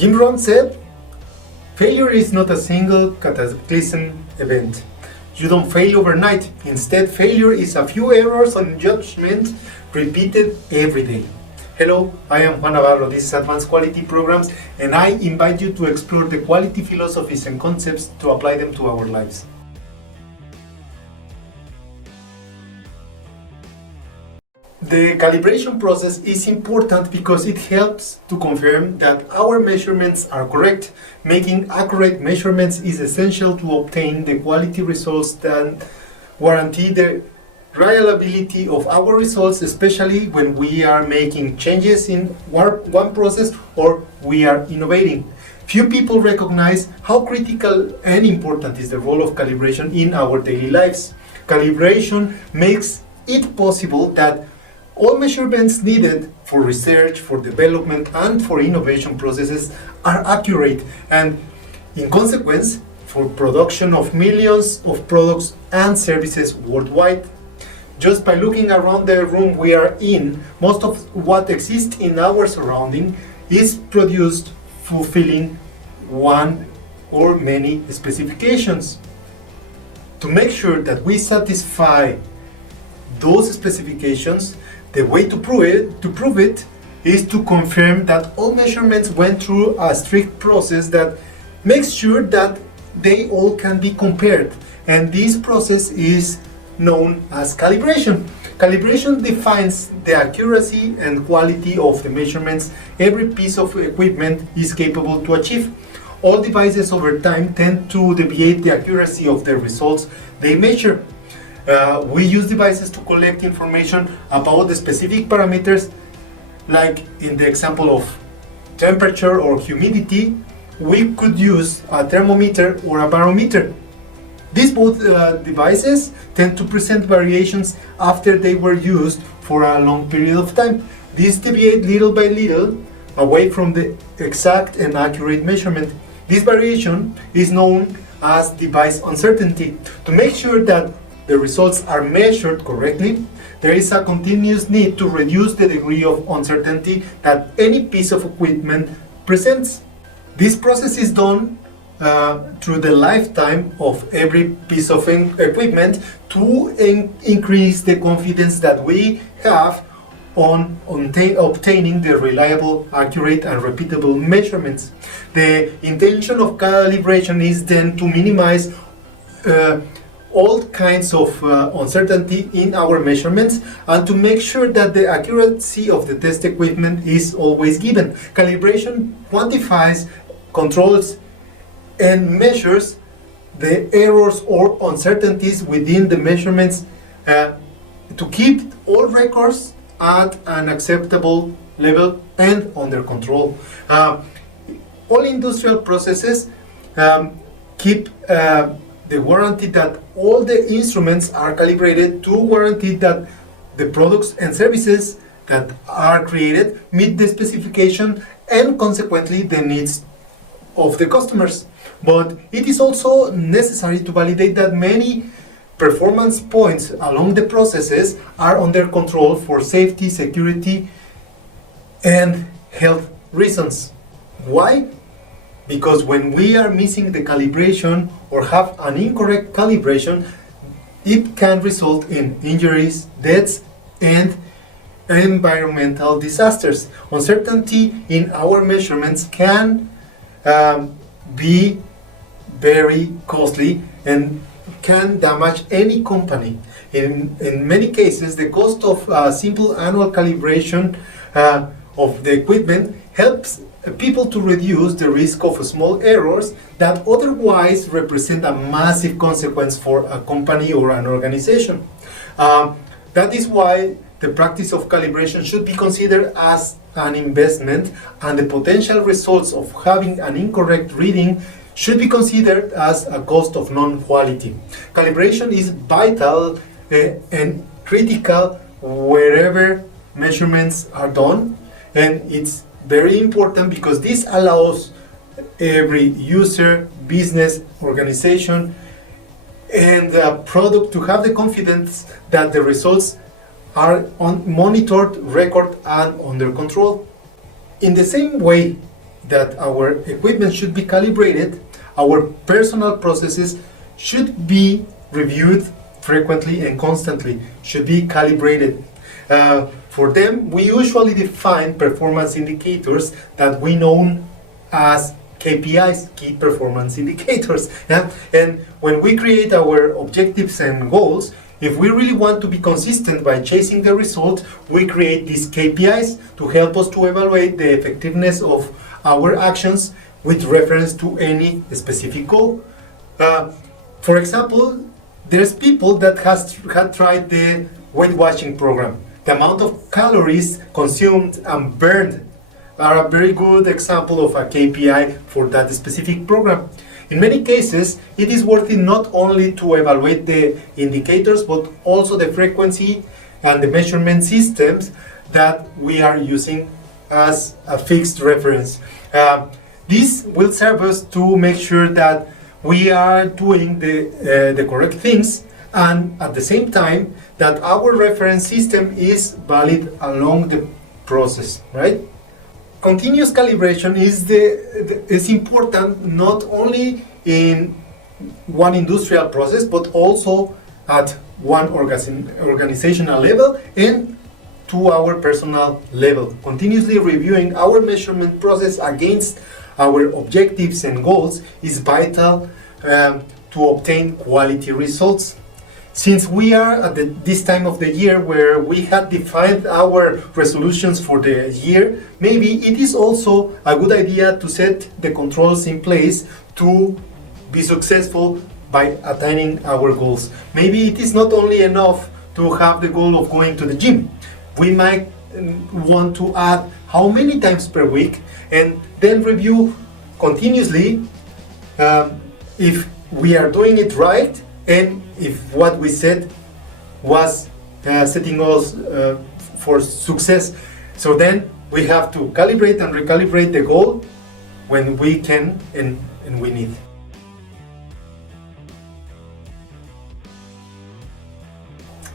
Jim Rohn said, failure is not a single cataclysm event. You don't fail overnight. Instead, failure is a few errors on judgment repeated every day. Hello, I am Juan Navarro. This is Advanced Quality Programs, and I invite you to explore the quality philosophies and concepts to apply them to our lives. The calibration process is important because it helps to confirm that our measurements are correct. Making accurate measurements is essential to obtain the quality results that guarantee the reliability of our results, especially when we are making changes in one process or we are innovating. Few people recognize how critical and important is the role of calibration in our daily lives. Calibration makes it possible that all measurements needed for research, for development, and for innovation processes are accurate, and in consequence, for production of millions of products and services worldwide. Just by looking around the room we are in, most of what exists in our surrounding is produced fulfilling one or many specifications. To make sure that we satisfy those specifications, the way to prove it is to confirm that all measurements went through a strict process that makes sure that they all can be compared. And this process is known as calibration. Calibration defines the accuracy and quality of the measurements every piece of equipment is capable to achieve. All devices over time tend to deviate the accuracy of the results they measure. We use devices to collect information about the specific parameters, like in the example of temperature or humidity. We could use a thermometer or a barometer. These both devices tend to present variations after they were used for a long period of time. These deviate little by little away from the exact and accurate measurement. This variation is known as device uncertainty. To make sure that the results are measured correctly, there is a continuous need to reduce the degree of uncertainty that any piece of equipment presents. This process is done through the lifetime of every piece of equipment to increase the confidence that we have on obtaining the reliable, accurate, and repeatable measurements. The intention of calibration is then to minimize all kinds of uncertainty in our measurements and to make sure that the accuracy of the test equipment is always given. Calibration quantifies, controls, and measures the errors or uncertainties within the measurements to keep all records at an acceptable level and under control. All industrial processes keep the warranty that all the instruments are calibrated to guarantee that the products and services that are created meet the specification and consequently the needs of the customers. But it is also necessary to validate that many performance points along the processes are under control for safety, security, and health reasons. Why? Because when we are missing the calibration or have an incorrect calibration, it can result in injuries, deaths, and environmental disasters. Uncertainty in our measurements can be very costly and can damage any company. In many cases, the cost of simple annual calibration of the equipment helps people to reduce the risk of small errors that otherwise represent a massive consequence for a company or an organization. That is why the practice of calibration should be considered as an investment, and the potential results of having an incorrect reading should be considered as a cost of non-quality. Calibration is vital and critical wherever measurements are done, and it's very important because this allows every user, business, organization, and product to have the confidence that the results are monitored, recorded, and under control. In the same way, that our equipment should be calibrated, our personal processes should be reviewed frequently and constantly, should be calibrated. For them, we usually define performance indicators that we know as KPIs, key performance indicators. Yeah? And when we create our objectives and goals, if we really want to be consistent by chasing the result, we create these KPIs to help us to evaluate the effectiveness of our actions with reference to any specific goal. For example, there's people that had tried the weight watching program. The amount of calories consumed and burned are a very good example of a KPI for that specific program. In many cases, it is worth it not only to evaluate the indicators, but also the frequency and the measurement systems that we are using as a fixed reference. This will serve us to make sure that we are doing the correct things, and at the same time that our reference system is valid along the process, right? Continuous calibration is important not only in one industrial process, but also at one organizational level and to our personal level. Continuously reviewing our measurement process against our objectives and goals is vital to obtain quality results. Since we are at this time of the year where we had defined our resolutions for the year, maybe it is also a good idea to set the controls in place to be successful by attaining our goals. Maybe it is not only enough to have the goal of going to the gym. We might want to add how many times per week and then review continuously if we are doing it right and if what we said was setting us for success. So then we have to calibrate and recalibrate the goal when we can and we need.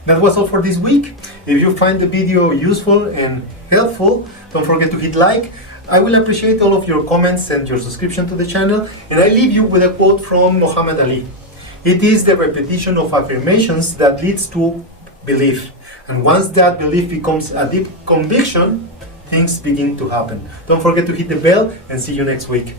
That was all for this week. If you find the video useful and helpful, don't forget to hit like. I will appreciate all of your comments and your subscription to the channel. And I leave you with a quote from Muhammad Ali. It is the repetition of affirmations that leads to belief. And once that belief becomes a deep conviction, things begin to happen. Don't forget to hit the bell and see you next week.